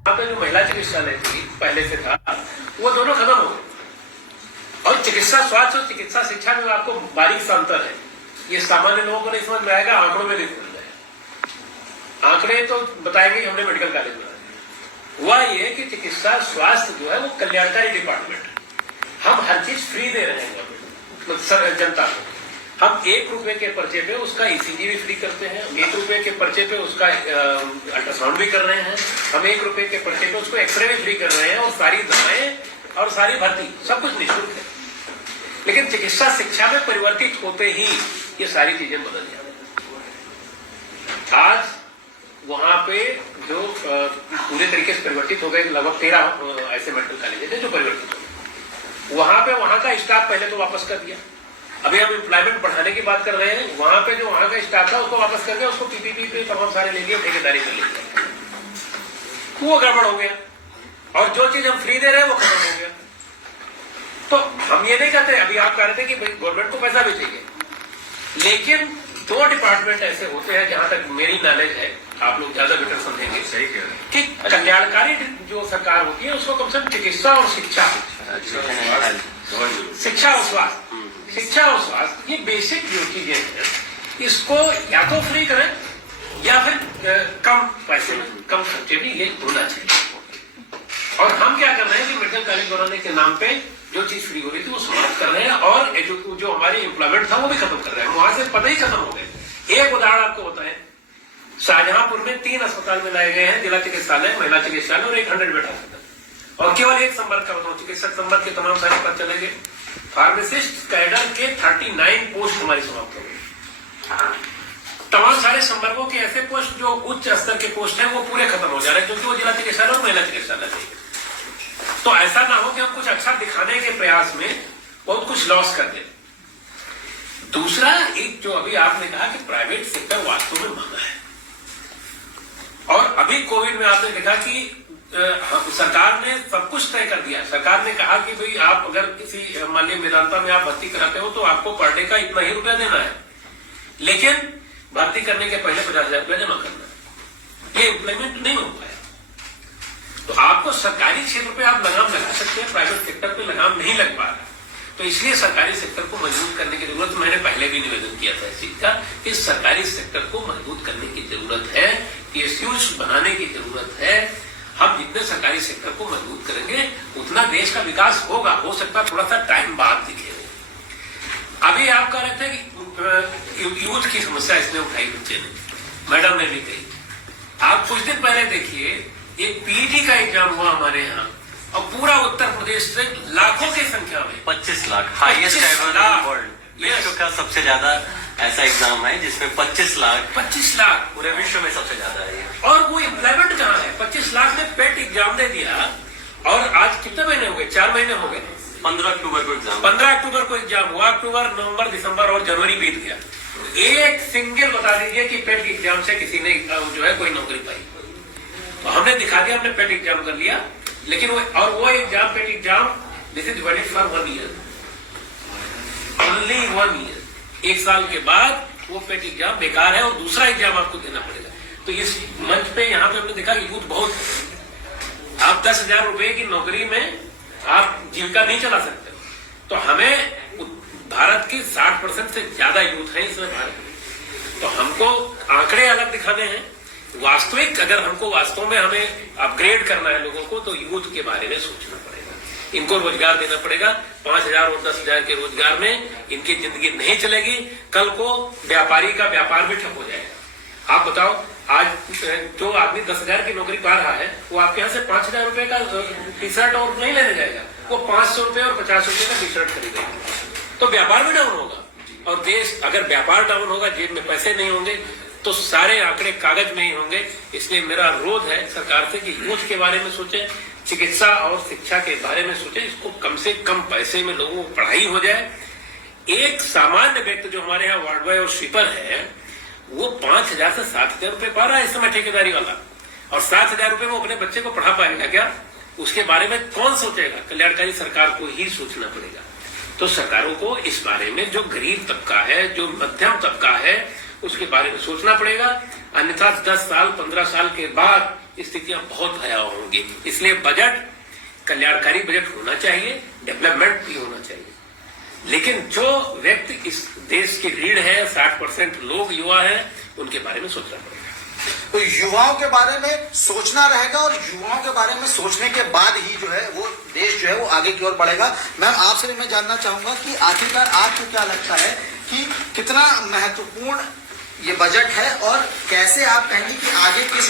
यहाँ पे जो महिला चिकित्सालय थी पहले से था वो दोनों खत्म हो गए। और चिकित्सा स्वास्थ्य और चिकित्सा शिक्षा में आपको बारीक सा अंतर है, ये सामान्य लोगों को नहीं समझ में आएगा, आंकड़ों में नहीं समझ में। आंकड़े तो बताएंगे हमने मेडिकल कॉलेज में हुआ ये कि चिकित्सा स्वास्थ्य जो है वो कल्याणकारी डिपार्टमेंट है। हम हर चीज फ्री दे रहे हैं जनता को। हम ₹1 के पर्चे पे उसका ईसीजी भी फ्री करते हैं, ₹1 के पर्चे पे उसका अल्ट्रासाउंड भी कर रहे हैं, हम ₹1 के पर्चे पे उसको एक्सरे भी फ्री कर रहे हैं, और सारी दवाएं और सारी भर्ती सब कुछ निःशुल्क है। लेकिन चिकित्सा शिक्षा में परिवर्तित होते ही ये सारी चीजें बदल जाती। आज वहां पे जो पूरे तरीके से परिवर्तित हो गए, लगभग 13 ऐसे मेडिकल कॉलेज थे जो परिवर्तित हो गए। वहां पे वहां का स्टाफ पहले तो वापस कर दिया, अभी हम एम्प्लॉयमेंट बढ़ाने की बात कर रहे हैं। वहां पे जो वहां का स्टाफ था उसको वापस करके उसको पीपीपी पे तमाम सारे ले लिए, ठेकेदारी कर ली, वो गड़बड़ हो गया। और जो चीज हम फ्री दे रहे हैं वो खत्म हो गया। तो हम ये नहीं कहते, अभी आप कह रहे थे कि भाई गवर्नमेंट को पैसा भी चाहिए, लेकिन 2 डिपार्टमेंट ऐसे होते हैं जहां तक मेरी नॉलेज है, आप लोग ज्यादा बेटर समझेंगे, सही कह रहे हैं, कि कल्याणकारी जो सरकार होती है उसको कम से कम चिकित्सा और शिक्षा, शिक्षा और स्वास्थ्य, शिक्षा और स्वास्थ्य, ये बेसिक जो चीजें हैं इसको या तो फ्री करें या फिर कम पैसे में कम खर्चे भी ये होना चाहिए। और हम क्या कर रहे हैं कि मेडिकल कॉलेज बनाने के नाम पे जो चीज फ्री हो रही थी वो समाप्त कर रहे हैं, और जो हमारी एम्प्लॉयमेंट था वो भी खत्म कर रहे हैं, वहां से पता ही खत्म हो गए। एक उदाहरण आपको बताएं, शाहजहांपुर में 3 अस्पताल में लाए गए हैं, जिला चिकित्सालय, महिला चिकित्सालय और एक 100 बेड अस्पताल, और केवल एक संवर्ग का बताऊं, चिकित्सक संवर्ग के तमाम सारे पद चले गए। फार्मासिस्ट कैडर के 39 पोस्ट हमारी समाप्त हो गई। तमाम सारे संवर्गों के ऐसे पोस्ट जो उच्च स्तर के पोस्ट हैं वो पूरे खत्म हो जा रहे हैं, क्योंकि वो जिला चिकित्सालय और महिला चिकित्सालय थे। तो ऐसा ना हो कि हम कुछ अच्छा दिखाने के प्रयास में बहुत कुछ लॉस कर दें। दूसरा, एक जो अभी आपने कहा कि प्राइवेट सेक्टर वास्तव में महंगा है, और अभी कोविड में आपने देखा कि सरकार ने सब कुछ तय कर दिया। सरकार ने कहा कि भाई आप अगर किसी मान लीजिए वेदांता में आप भर्ती कराते हो तो आपको पर डे का इतना ही रुपया देना है, लेकिन भर्ती करने के पहले 50,000 रुपया जमा करना है। ये इम्प्लीमेंट नहीं हो पाया। तो आपको सरकारी क्षेत्र पे आप लगाम लगा सकते हैं, प्राइवेट सेक्टर पे लगाम नहीं लग पा रहा। तो इसलिए सरकारी सेक्टर को मजबूत करने की जरूरत, मैंने पहले भी निवेदन किया था इस चीज का, कि सरकारी सेक्टर को मजबूत करने की जरूरत है, पीएसयूज बनाने की जरूरत है। हम जितने सरकारी सेक्टर को मजबूत करेंगे उतना देश का विकास होगा। हो सकता थोड़ा सा टाइम बाद दिखे। अभी आप कह रहे थे कि यूथ की समस्या इसने उठाई, बच्चे ने, मैडम ने भी कही। आप कुछ दिन पहले देखिए, एक पीईटी का एग्जाम हुआ हमारे यहाँ, और पूरा उत्तर प्रदेश से लाखों की संख्या में 25 lakh highest ever in world, विश्व का सबसे ज्यादा ऐसा एग्जाम है जिसमें 25 लाख पूरे विश्व में सबसे ज्यादा है। और वो एम्प्लॉयमेंट कहाँ है? 25 लाख में पेट एग्जाम दे दिया, और आज कितने महीने हो गए? 4 महीने हो गए। 15 अक्टूबर को एग्जाम, 15 अक्टूबर को एग्जाम हुआ, अक्टूबर, नवंबर, दिसंबर और जनवरी बीत गया। एक सिंगल बता दीजिए कि पेट एग्जाम से किसी ने जो है कोई नौकरी पाई। तो हमने दिखा दिया, हमने पेट एग्जाम कर लिया, लेकिन वो exam, pet exam, this is valid for 1 year, only 1 year. 1 साल के बाद वो पेट एग्जाम बेकार है और दूसरा एग्जाम आपको देना पड़ेगा। तो इस मंच पे यहाँ पे हमने देखा यूथ बहुत, आप 10,000 रुपए की नौकरी में आप जीविका नहीं चला सकते। तो हमें भारत की 60% से ज्यादा यूथ है इसमें भारत में। तो हमको आंकड़े अलग दिखाने हैं, वास्तविक अगर हमको वास्तव में हमें अपग्रेड करना है लोगों को, तो यूथ के बारे में सोचना पड़ेगा, इनको रोजगार देना पड़ेगा। 5,000 और 10,000 के रोजगार में इनकी जिंदगी नहीं चलेगी। कल को व्यापारी का व्यापार भी ठप हो जाएगा। आप बताओ, आज जो आदमी 10,000 की नौकरी पा रहा है, वो आपके यहाँ से 5,000 रुपए का टी शर्ट और नहीं लेने जाएगा, वो 500 रुपए और 50 रुपए का टी शर्ट खरीदेगा। तो व्यापार भी डाउन होगा, और देश, अगर व्यापार डाउन होगा, जेब में पैसे नहीं होंगे, तो सारे आंकड़े कागज में ही होंगे। इसलिए मेरा अनुरोध है सरकार से कि यूथ के बारे में सोचें, चिकित्सा और शिक्षा के बारे में सोचें, इसको कम से कम पैसे में लोगों को पढ़ाई हो जाए। एक सामान्य व्यक्ति जो हमारे यहाँ वार्ड बॉय और स्वीपर है, वो 5,000 से 7,000 रुपए पा रहा है इस समय, ठेकेदारी वाला, और 7,000 रुपए में अपने बच्चे को पढ़ा पाएगा क्या? उसके बारे में कौन सोचेगा? कल्याणकारी सरकार को ही सोचना पड़ेगा। तो सरकारों को इस बारे में, जो गरीब तबका है, जो मध्यम तबका है, उसके बारे में सोचना पड़ेगा। अन्यथा 10 साल 15 साल के बाद स्थितियां बहुत भयावह होंगी। इसलिए बजट कल्याणकारी बजट होना चाहिए, डेवलपमेंट भी होना चाहिए, लेकिन जो व्यक्ति इस देश की रीढ़ है, 60% लोग युवा हैं, उनके बारे में सोचना पड़ेगा। तो युवाओं के बारे में सोचना रहेगा और युवाओं के बारे में सोचने के बाद ही जो है वो देश जो है वो आगे की ओर बढ़ेगा। मैम आपसे भी मैं जानना चाहूंगा कि आखिरकार आपको क्या लगता है कि कितना महत्वपूर्ण ये बजट है और कैसे आप कहेंगे कि आगे किस